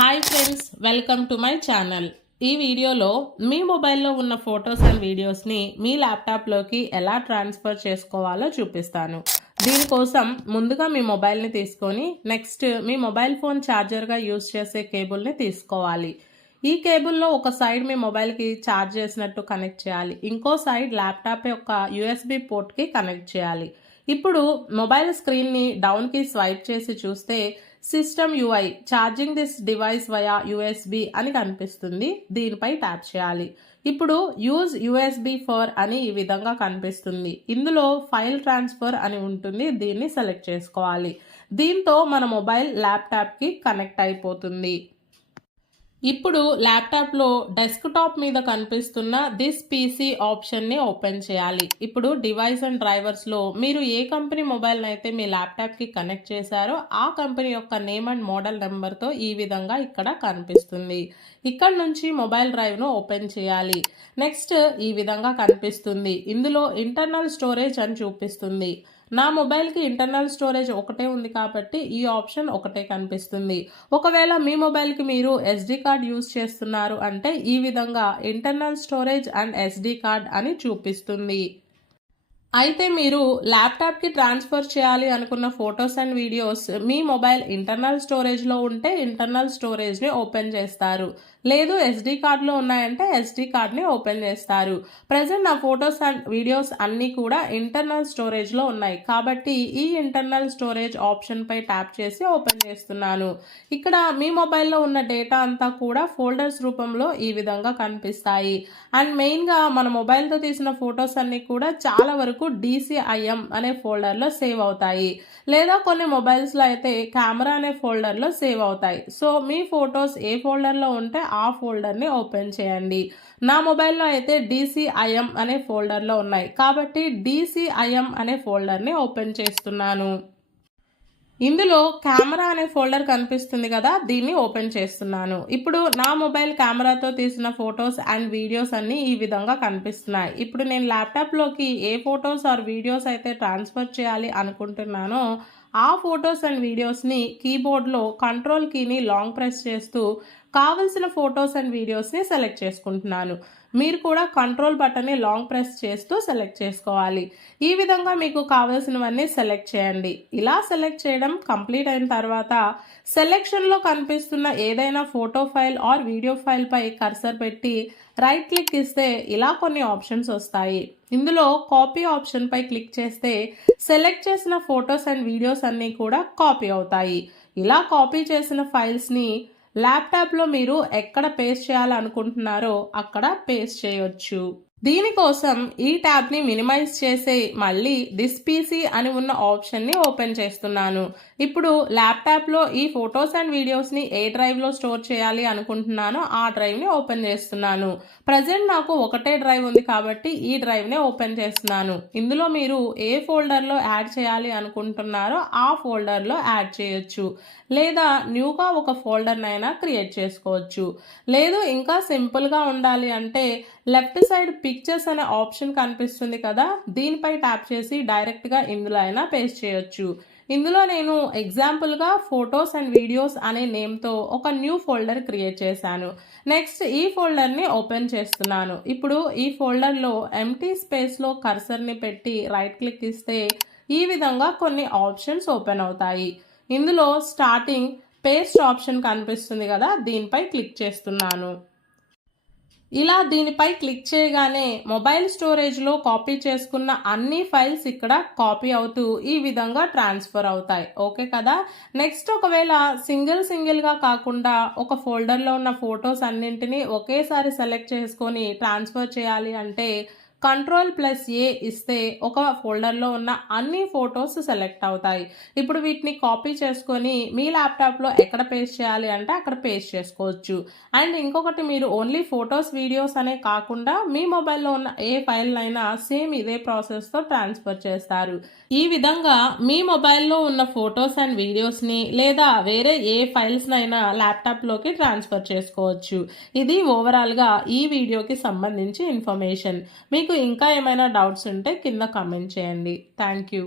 Hi friends, welcome to my channel. ఈ వీడియోలో మీ మొబైల్లో ఉన్న ఫొటోస్ అండ్ వీడియోస్ని మీ ల్యాప్టాప్లోకి ఎలా ట్రాన్స్ఫర్ చేసుకోవాలో చూపిస్తాను. దీనికోసం ముందుగా మీ మొబైల్ని తీసుకొని నెక్స్ట్ మీ మొబైల్ ఫోన్ ఛార్జర్గా యూజ్ చేసే కేబుల్ని తీసుకోవాలి. ఈ కేబుల్లో ఒక సైడ్ మీ మొబైల్కి ఛార్జ్ చేసినట్టు కనెక్ట్ చేయాలి, ఇంకో సైడ్ ల్యాప్టాప్ యొక్క యూఎస్బి పోర్ట్కి కనెక్ట్ చేయాలి. ఇప్పుడు మొబైల్ స్క్రీన్ని డౌన్కి స్వైప్ చేసి చూస్తే system UI charging this device via USB అని కనిపిస్తుంది. దీనిపై ట్యాప్ చేయాలి. ఇప్పుడు యూజ్ యూఎస్బి ఫర్ అని ఈ విధంగా కనిపిస్తుంది. ఇందులో ఫైల్ ట్రాన్స్ఫర్ అని ఉంటుంది, దీన్ని సెలెక్ట్ చేసుకోవాలి. దీంతో మన మొబైల్ ల్యాప్టాప్కి కనెక్ట్ అయిపోతుంది. ఇప్పుడు ల్యాప్టాప్లో డెస్క్టాప్ మీద కనిపిస్తున్న దిస్ పీసీ ఆప్షన్ని ఓపెన్ చేయాలి. ఇప్పుడు డివైస్ అండ్ డ్రైవర్స్లో మీరు ఏ కంపెనీ మొబైల్ని అయితే మీ ల్యాప్టాప్కి కనెక్ట్ చేశారో ఆ కంపెనీ యొక్క నేమ్ అండ్ మోడల్ నెంబర్తో ఈ విధంగా ఇక్కడ కనిపిస్తుంది. ఇక్కడ నుంచి మొబైల్ డ్రైవ్ను ఓపెన్ చేయాలి. నెక్స్ట్ ఈ విధంగా కనిపిస్తుంది. ఇందులో ఇంటర్నల్ స్టోరేజ్ అని చూపిస్తుంది. నా మొబైల్కి ఇంటర్నల్ స్టోరేజ్ ఒకటే ఉంది కాబట్టి ఈ ఆప్షన్ ఒకటే కనిపిస్తుంది. ఒకవేళ మీ మొబైల్కి మీరు ఎస్డి కార్డ్ యూజ్ చేస్తున్నారు అంటే ఈ విధంగా internal storage and SD card అని చూపిస్తుంది. అయితే మీరు ల్యాప్టాప్కి ట్రాన్స్ఫర్ చేయాలి అనుకున్న ఫొటోస్ అండ్ వీడియోస్ మీ మొబైల్ ఇంటర్నల్ స్టోరేజ్లో ఉంటే ఇంటర్నల్ స్టోరేజ్ని ఓపెన్ చేస్తారు, లేదు ఎస్డి కార్డ్లో ఉన్నాయంటే ఎస్డి కార్డ్ని ఓపెన్ చేస్తారు. ప్రజెంట్ నా ఫొటోస్ అండ్ వీడియోస్ అన్నీ కూడా ఇంటర్నల్ స్టోరేజ్లో ఉన్నాయి కాబట్టి ఈ ఇంటర్నల్ స్టోరేజ్ ఆప్షన్పై ట్యాప్ చేసి ఓపెన్ చేస్తున్నాను. ఇక్కడ మీ మొబైల్లో ఉన్న డేటా అంతా కూడా ఫోల్డర్స్ రూపంలో ఈ విధంగా కనిపిస్తాయి. అండ్ మెయిన్గా మన మొబైల్తో తీసిన ఫొటోస్ అన్నీ కూడా చాలా వరకు DCIM అనే ఫోల్డర్లో సేవ్ అవుతాయి, లేదా కొన్ని మొబైల్స్లో అయితే కెమెరా అనే ఫోల్డర్లో సేవ్ అవుతాయి. సో మీ ఫొటోస్ ఏ ఫోల్డర్లో ఉంటే ఆ ఫోల్డర్ని ఓపెన్ చేయండి. నా మొబైల్లో అయితే DCIM అనే ఫోల్డర్లో ఉన్నాయి కాబట్టి DCIM అనే ఫోల్డర్ని ఓపెన్ చేస్తున్నాను. ఇందులో కెమెరా అనే ఫోల్డర్ కనిపిస్తుంది కదా, దీన్ని ఓపెన్ చేస్తున్నాను. ఇప్పుడు నా మొబైల్ కెమెరాతో తీసిన ఫొటోస్ అండ్ వీడియోస్ అన్నీ ఈ విధంగా కనిపిస్తున్నాయి. ఇప్పుడు నేను ల్యాప్టాప్లోకి ఏ ఫొటోస్ ఆర్ వీడియోస్ అయితే ట్రాన్స్ఫర్ చేయాలి అనుకుంటున్నానో ఆ ఫొటోస్ అండ్ వీడియోస్ని కీబోర్డ్లో కంట్రోల్ కీని లాంగ్ ప్రెస్ చేస్తూ కావలసిన ఫొటోస్ అండ్ వీడియోస్ని సెలెక్ట్ చేసుకుంటున్నాను. మీరు కూడా కంట్రోల్ బటన్ని లాంగ్ ప్రెస్ చేస్తూ సెలెక్ట్ చేసుకోవాలి. ఈ విధంగా మీకు కావలసినవన్నీ సెలెక్ట్ చేయండి. ఇలా సెలెక్ట్ చేయడం కంప్లీట్ అయిన తర్వాత సెలెక్షన్లో కనిపిస్తున్న ఏదైనా ఫోటో ఫైల్ ఆర్ వీడియో ఫైల్పై కర్సర్ పెట్టి రైట్ క్లిక్ ఇస్తే ఇలా కొన్ని ఆప్షన్స్ వస్తాయి. ఇందులో కాపీ ఆప్షన్పై క్లిక్ చేస్తే సెలెక్ట్ చేసిన ఫొటోస్ అండ్ వీడియోస్ అన్నీ కూడా కాపీ అవుతాయి. ఇలా కాపీ చేసిన ఫైల్స్ని ల్యాప్టాప్లో మీరు ఎక్కడ పేస్ట్ చేయాలనుకుంటున్నారో అక్కడ పేస్ట్ చేయొచ్చు. దీనికోసం ఈ ట్యాబ్ని మినిమైజ్ చేసి మళ్ళీ దిస్ పీసీ అని ఉన్న ఆప్షన్ని ఓపెన్ చేస్తున్నాను. ఇప్పుడు ల్యాప్టాప్లో ఈ ఫొటోస్ అండ్ వీడియోస్ని ఏ డ్రైవ్లో స్టోర్ చేయాలి అనుకుంటున్నానో ఆ డ్రైవ్ని ఓపెన్ చేస్తున్నాను. ప్రజెంట్ నాకు ఒకటే డ్రైవ్ ఉంది కాబట్టి ఈ డ్రైవ్ని ఓపెన్ చేస్తున్నాను. ఇందులో మీరు ఏ ఫోల్డర్లో యాడ్ చేయాలి అనుకుంటున్నారో ఆ ఫోల్డర్లో యాడ్ చేయొచ్చు, లేదా న్యూగా ఒక ఫోల్డర్నైనా క్రియేట్ చేసుకోవచ్చు. లేదు ఇంకా సింపుల్గా ఉండాలి అంటే లెఫ్ట్ సైడ్ పిక్చర్స్ అనే ఆప్షన్ కనిపిస్తుంది కదా, దీనిపై ట్యాప్ చేసి డైరెక్ట్గా ఇందులో అయినా పేస్ట్ చేయొచ్చు. ఇందులో నేను ఎగ్జాంపుల్గా ఫొటోస్ అండ్ వీడియోస్ అనే నేమ్తో ఒక న్యూ ఫోల్డర్ క్రియేట్ చేశాను. నెక్స్ట్ ఈ ఫోల్డర్ని ఓపెన్ చేస్తున్నాను. ఇప్పుడు ఈ ఫోల్డర్లో ఎంటీ స్పేస్లో కర్సర్ని పెట్టి రైట్ క్లిక్ ఇస్తే ఈ విధంగా కొన్ని ఆప్షన్స్ ఓపెన్ అవుతాయి. ఇందులో స్టార్టింగ్ పేస్ట్ ఆప్షన్ కనిపిస్తుంది కదా, దీనిపై క్లిక్ చేస్తున్నాను. ఇలా దీనిపై క్లిక్ చేయగానే మొబైల్ స్టోరేజ్లో కాపీ చేసుకున్న అన్ని ఫైల్స్ ఇక్కడ కాపీ అవుతూ ఈ విధంగా ట్రాన్స్ఫర్ అవుతాయి. ఓకే కదా. నెక్స్ట్ ఒకవేళ సింగిల్గా కాకుండా ఒక ఫోల్డర్లో ఉన్న ఫొటోస్ అన్నింటినీ ఒకేసారి సెలెక్ట్ చేసుకొని ట్రాన్స్ఫర్ చేయాలి అంటే Ctrl+A ఇస్తే ఒక ఫోల్డర్లో ఉన్న అన్ని ఫొటోస్ సెలెక్ట్ అవుతాయి. ఇప్పుడు వీటిని కాపీ చేసుకొని మీ ల్యాప్టాప్లో ఎక్కడ పేస్ట్ చేయాలి అంటే అక్కడ పేస్ట్ చేసుకోవచ్చు. అండ్ ఇంకొకటి, మీరు ఓన్లీ ఫొటోస్ వీడియోస్ అనే కాకుండా మీ మొబైల్లో ఉన్న ఏ ఫైల్నైనా సేమ్ ఇదే ప్రాసెస్తో ట్రాన్స్ఫర్ చేస్తారు. ఈ విధంగా మీ మొబైల్లో ఉన్న ఫొటోస్ అండ్ వీడియోస్ని లేదా వేరే ఏ ఫైల్స్నైనా ల్యాప్టాప్లోకి ట్రాన్స్ఫర్ చేసుకోవచ్చు. ఇది ఓవరాల్గా ఈ వీడియోకి సంబంధించి ఇన్ఫర్మేషన్. మీకు ఇంకా ఏమైనా డౌట్స్ ఉంటే కింద కామెంట్ చేయండి. Thank you.